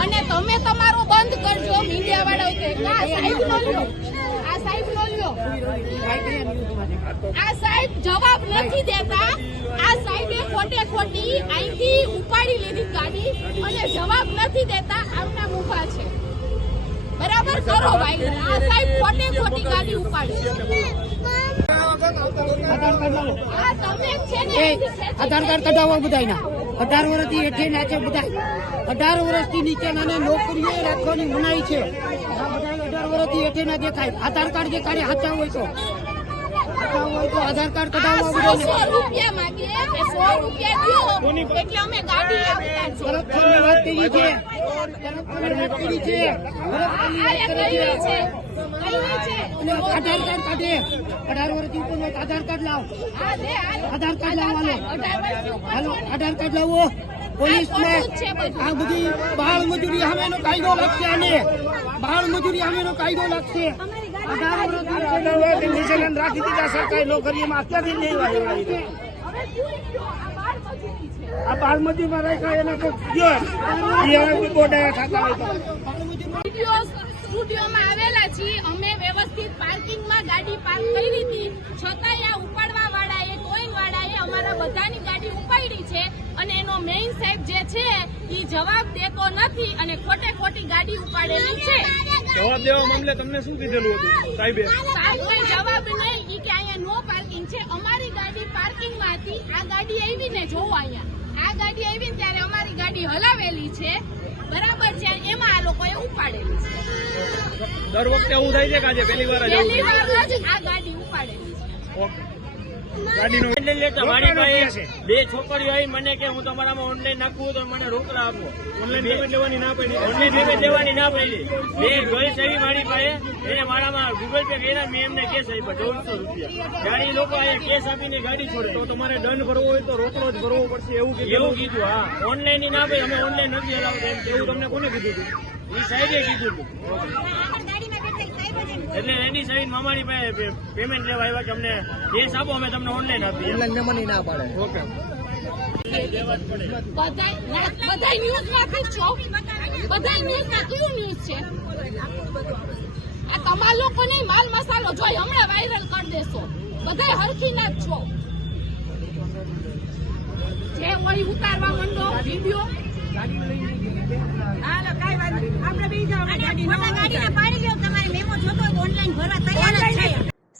અને તમે તમારો બંધ કરજો મીડિયા વાળાઓ આ સાહેબ નો લ્યો. આ સાહેબ જવાબ નથી દેતા. આ સાહેબે ખોટે ખોટી અહીંથી ઉપાડી લીધી ગાડી અને જવાબ નથી દેતા. બરાબર કરો ભાઈ. આ સાહેબ ખોટે ખોટી ગાડી ઉપાડે. છે ને આધાર કાર્ડ કઢાવો બધાયના. અઢાર વર્ષથી હેઠે નાચે બધા અઢાર વર્ષથી નીચેના નોકરીઓ રાખવાની મનાઈ છે. આ બધા અઢાર વર્ષથી હેઠે ના દેખાય. આધાર કાર્ડ જે કાઢે હાચા હોય તો. હોય તો આધાર કાર્ડ કઢાવવા વાત કરી છે વાત કરી છે આધાર કાર્ડ કાઢે અઢાર વર્ષથી ઉપર આધાર કાર્ડ લાવ. આધાર કાર્ડ લાવવાનો હાલો? આધાર કાર્ડ લાવો પોલીસને આ બધું. બાળ મજૂરી સામેનો કાયદો લાગશે આને બાળ મજૂરી સામેનો કાયદો લાગશે રાખી દીધા સરકારી નોકરીમાં અત્યારથી લેવા આ બાળ મજૂરી છે આ બાળ મજૂરમાં રાખ્યા એને આવેલા છીએ અમે વ્યવસ્થિત પાર્કિંગમાં ગાડી પાર્ક કરી હતી છતાંય આ ઉપાડવા વાળાએ ટોઈંગ વાળાએ અમારા બધાની ગાડી ઉપાડી છે. અને એનો મેઇન સાહેબ જે છે એ જવાબ દેતો નથી અને ખોટે ખોટી ગાડી ઉપાડેલી છે. જવાબ દેવા મામલે તમને શું કીધેલું હતું સાહેબે? જવાબ નહીં ઈ કે અહીંયા નો પાર્કિંગ છે. અમારી ગાડી પાર્કિંગમાં હતી આ ગાડી આવી ને જોવો અહીંયા. આ ગાડી આવી ને ત્યારે અમારી ગાડી હલાવેલી છે. બરાબર છે એમાં આ લોકોએ ઉપાડેલી છે. દર વખતે એવું થાય છે કે આજે પહેલી વાર પહેલી વાર આ ગાડી ઉપાડેલી છે. ઓકે. ગાડીનો એટલે પાસે બે છોકરીઓ આવી મને કે હું તમારામાં ઓનલાઈન નાખવું તો મને રોકડા આપો. ઓનલાઈન પેમેન્ટ લેવાની ના પડી. ઓનલાઈન પેમેન્ટ ના પડી. બે ગર્લ્સ આવી મારી પાસે એને મારામાં ગૂગલ પે કર્યા મેં એમને કેસ આપ્યા ચૌદસો રૂપિયા. ગાડી લોકો અહીંયા કેસ આપીને ગાડી છોડે. તો તમારે દંડ ભરવો હોય તો રોકડો જ ભરવો પડશે એવું કીધું. એવું કીધું હા. ઓનલાઈનની ના ભાઈ અમે ઓનલાઈન નથી હલાવતા એમ. એવું તમને કોને કીધું હતું? એ સાહેબે કીધું હતું. એટલે એની સહિત મામાની પાસે પેમેન્ટ લેવા આવ્યા કે અમને કેસ આપો અમે તમને ઓનલાઈન આપીએ. ઓકે બધા બધા ન્યૂઝમાં કયું ન્યૂઝ છે. આ તમારા લોકો નહીં માલ મસાલો જોઈ હમણાં વાયરલ કરી દેશો. બધા હરખી ના જ છો. જે હોય ઉતારવા માંડો વીડિયો